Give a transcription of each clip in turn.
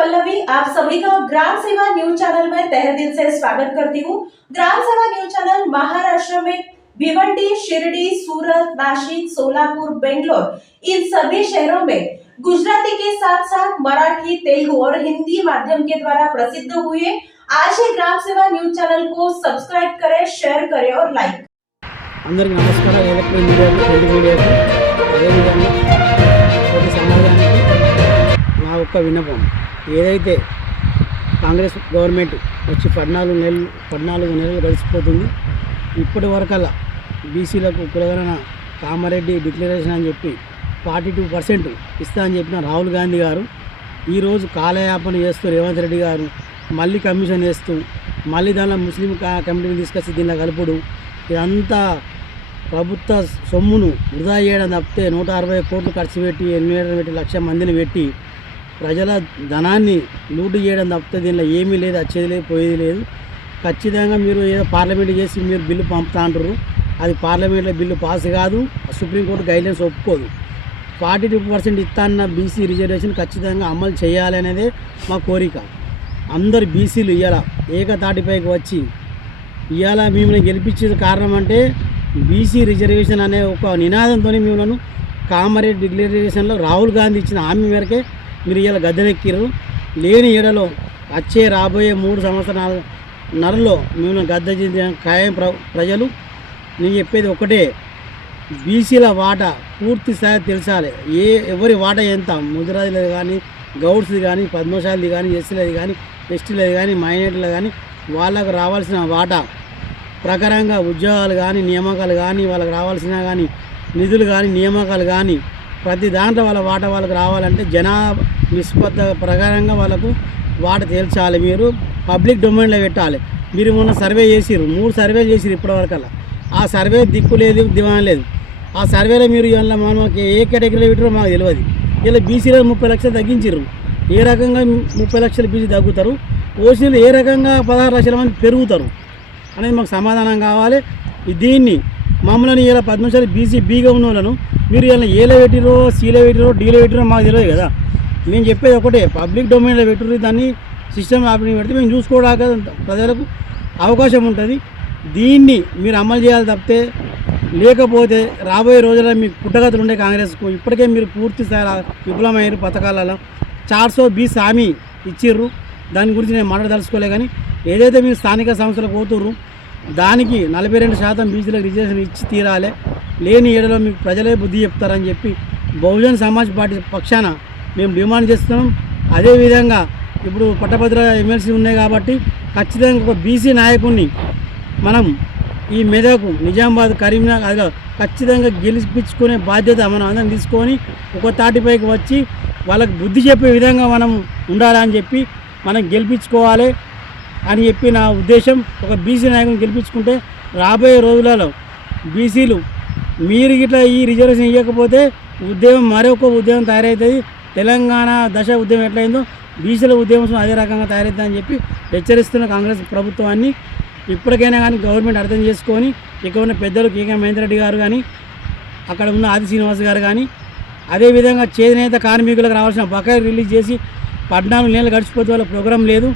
पल्लवी आप सभी का ग्राम सेवा न्यूज चैनल में तहे दिल से स्वागत करती हूँ ग्राम सेवा न्यूज चैनल महाराष्ट्र में भिवंडी शिरडी सूरत नासिक सोलापुर बेंगलोर इन सभी शहरों में गुजराती के साथ साथ मराठी तेलुगु और हिंदी माध्यम के द्वारा प्रसिद्ध हुए आज ही ग्राम सेवा न्यूज चैनल को सब्सक्राइब करें शेयर करें और लाइक అందరికీ నమస్కారం ఎలక్ట్రిక్ మీడియాకు ప్రింట్ మీడియాకు యొక్క వినపం విన్నపం. ఏదైతే కాంగ్రెస్ గవర్నమెంట్ వచ్చి పద్నాలుగు నెలలు పద్నాలుగు నెలలు గడిచిపోతుంది ఇప్పటి వరకల్లా బీసీలకు కులగణన కామారెడ్డి డిక్లరేషన్ అని చెప్పి ఫార్టీ టూ పర్సెంట్ ఇస్తా అని చెప్పిన రాహుల్ గాంధీ గారు ఈరోజు కాలయాపన చేస్తూ రేవంత్ రెడ్డి గారు మళ్ళీ కమిషన్ వేస్తూ మళ్ళీ దానిలో ముస్లిం కమిటీని తీసుకొచ్చి దీనిలో కలుపుడు ఇదంతా ప్రభుత్వ సొమ్మును వృధా చేయడం తప్పితే నూట అరవై కోట్లు ఖర్చు పెట్టి ఎనిమిది పెట్టి లక్ష మందిని పెట్టి ప్రజల ధనాన్ని లూటు చేయడం తప్పితే దీనిలో ఏమీ లేదు వచ్చేది లేదు పోయేది లేదు. ఖచ్చితంగా మీరు ఏదో పార్లమెంట్ చేసి మీరు బిల్లు పంపుతా అంటారు అది పార్లమెంట్లో బిల్లు పాస్ కాదు సుప్రీంకోర్టు గైడ్లైన్స్ ఒప్పుకోదు. ఫార్టీ టూ పర్సెంట్ ఇస్తా అన్న బీసీ రిజర్వేషన్ ఖచ్చితంగా అమలు చేయాలనేదే మా కోరిక. అందరు బీసీలు ఇవాళ ఏకతాటిపైకి వచ్చి. ఇవాళ మిమ్మల్ని గెలిపించేది కారణం అంటే బీసీ రిజర్వేషన్ అనే ఒక నినాదంతో మిమ్మల్ని కామారెడ్డి డిక్లరేషన్లో రాహుల్ గాంధీ ఇచ్చిన హామీ మేరకే మీరు ఇలా గద్దెనెక్కిరు లేని ఏడలో వచ్చే రాబోయే మూడు సంవత్సరాల నరలో మిమ్మల్ని గద్దె చెందిన ఖాయం ప్ర ప్రజలు. నేను చెప్పేది ఒకటే. బీసీల వాటా పూర్తి స్థాయి తెలిసాలి. ఏ ఎవరి వాటా ఎంత? ముదిరాజులది కానీ గౌడ్స్ది కానీ పద్మశాలిది కానీ ఎస్సీలది కానీ ఎస్టీలది కానీ మైనార్టీలు కానీ వాళ్ళకు రావాల్సిన వాటా ప్రకారంగా ఉద్యోగాలు కానీ నియామకాలు కానీ వాళ్ళకి రావాల్సిన కానీ నిధులు కానీ నియామకాలు కానీ ప్రతి దాంట్లో వాళ్ళ వాటా వాళ్ళకి రావాలంటే జనాభా నిష్పత్తి ప్రకారంగా వాళ్ళకు వాట తేల్చాలి మీరు. పబ్లిక్ డొమైన్లో పెట్టాలి. మీరు మొన్న సర్వే చేసిర్రు. మూడు సర్వేలు చేసిర్రు ఇప్పటివరకల్లా. ఆ సర్వే దిక్కు లేదు దివాన్ లేదు. ఆ సర్వేలో మీరు ఇవాళ మనకి ఏ కేటగిరీలో పెట్టారో మాకు తెలియదు. ఇలా బీసీలో ముప్పై లక్షలు తగ్గించారు ఏ రకంగా ముప్పై లక్షలు బీసీ తగ్గుతారు? ఓసీలు ఏ రకంగా పదహారు లక్షల మంది పెరుగుతారు? అనేది మాకు సమాధానం కావాలి. దీన్ని మమ్మల్ని ఇలా పద్మశాలి బీసీ బీగా ఉన్న వాళ్ళను మీరు ఇలా ఏలో పెట్టిరో సీలో పెట్టిరో డీలో పెట్టిరో మాకు తెలియదు కదా. మేము చెప్పేది ఒకటే పబ్లిక్ డొమైన్లో పెట్టిరు దాన్ని సిస్టమ్ ఆపరేటింగ్ పెడితే మేము చూసుకోవడానికి ప్రజలకు అవకాశం ఉంటుంది. దీన్ని మీరు అమలు చేయాలి తప్పితే లేకపోతే రాబోయే రోజుల్లో మీకు పుట్టగతులు ఉండే కాంగ్రెస్కు ఇప్పటికే మీరు పూర్తి స్థాయిలో విఫలమయ్యారు పథకాలలో. చార్సో బి హామీ ఇచ్చిర్రు. దాని గురించి నేను మాట్లాడదలుచుకోలే కానీ ఏదైతే మీరు స్థానిక సంస్థలకు పోతుర్రు దానికి నలభై రెండు శాతం బీసీలకు రిజర్వేషన్ ఇచ్చి తీరాలే. లేని ఏడలో మీకు ప్రజలే బుద్ధి చెప్తారని చెప్పి బహుజన్ సమాజ్ పార్టీ పక్షాన మేము డిమాండ్ చేస్తున్నాం. అదేవిధంగా ఇప్పుడు పట్టభద్ర ఎమ్మెల్సీ ఉన్నాయి కాబట్టి ఖచ్చితంగా ఒక బీసీ నాయకుడిని మనం ఈ మెదకు నిజామాబాద్ కరీంనగర్ ఖచ్చితంగా గెలిపించుకునే బాధ్యత మనం అందరం తీసుకొని ఒక తాటిపైకి వచ్చి వాళ్ళకి బుద్ధి చెప్పే విధంగా మనం ఉండాలని చెప్పి మనం గెలిపించుకోవాలి. అని చెప్పి నా ఉద్దేశం ఒక బీసీ నాయకుని గెలిపించుకుంటే రాబోయే రోజులలో బీసీలు మీరు ఇట్లా ఈ రిజర్వేషన్ ఇవ్వకపోతే ఉద్యమం మరొక ఉద్యమం తయారవుతుంది తెలంగాణ దశ ఉద్యమం ఎట్లయిందో బీసీల ఉద్యమం అదే రకంగా తయారవుతుందని చెప్పి హెచ్చరిస్తున్న కాంగ్రెస్ ప్రభుత్వాన్ని ఇప్పటికైనా కానీ గవర్నమెంట్ అర్థం చేసుకొని ఇక్కడ ఉన్న పెద్దలు కేకే మహేందర్ రెడ్డి గారు కానీ అక్కడ ఉన్న ఆది శ్రీనివాస్ గారు కానీ అదేవిధంగా చేనేత కార్మికులకు రావాల్సిన బకాయి రిలీజ్ చేసి పద్నాలుగు నెలలు గడిచిపోతే వాళ్ళ ప్రోగ్రాం లేదు.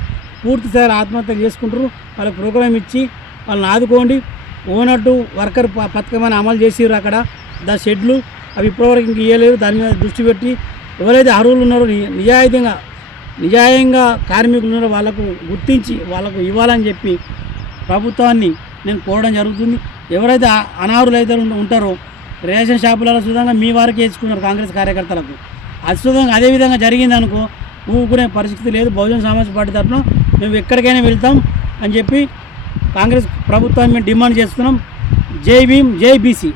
పూర్తి స్థాయిలో ఆత్మహత్యలు చేసుకుంటారు. వాళ్ళకి ప్రోగ్రాం ఇచ్చి వాళ్ళని ఆదుకోండి. ఓనట్టు వర్కర్ ప- పథకం అమలు చేసిర్రు అక్కడ. దా షెడ్లు అవి ఇప్పటివరకు ఇంక ఇవ్వలేదు దాని మీద దృష్టి పెట్టి ఎవరైతే అర్హులు ఉన్నారో నిజాయితీగా నిజాయంగా కార్మికులు ఉన్నారో వాళ్ళకు గుర్తించి వాళ్ళకు ఇవ్వాలని చెప్పి ప్రభుత్వాన్ని నేను కోరడం జరుగుతుంది. ఎవరైతే అ- అయితే ఉంటారో రేషన్ షాపులలో సుధంగా మీ వారికి వేసుకున్నారు కాంగ్రెస్ కార్యకర్తలకు. అది అదే విధంగా జరిగింది అనుకో ఊరుకునే పరిస్థితి లేదు. బహుజన సమాజ్ పార్టీ తరఫున మేము ఎక్కడికైనా వెళ్తాం అని చెప్పి కాంగ్రెస్ ప్రభుత్వాన్ని మేము డిమాండ్ చేస్తున్నాం. జై భీమ్ జై బీసీ.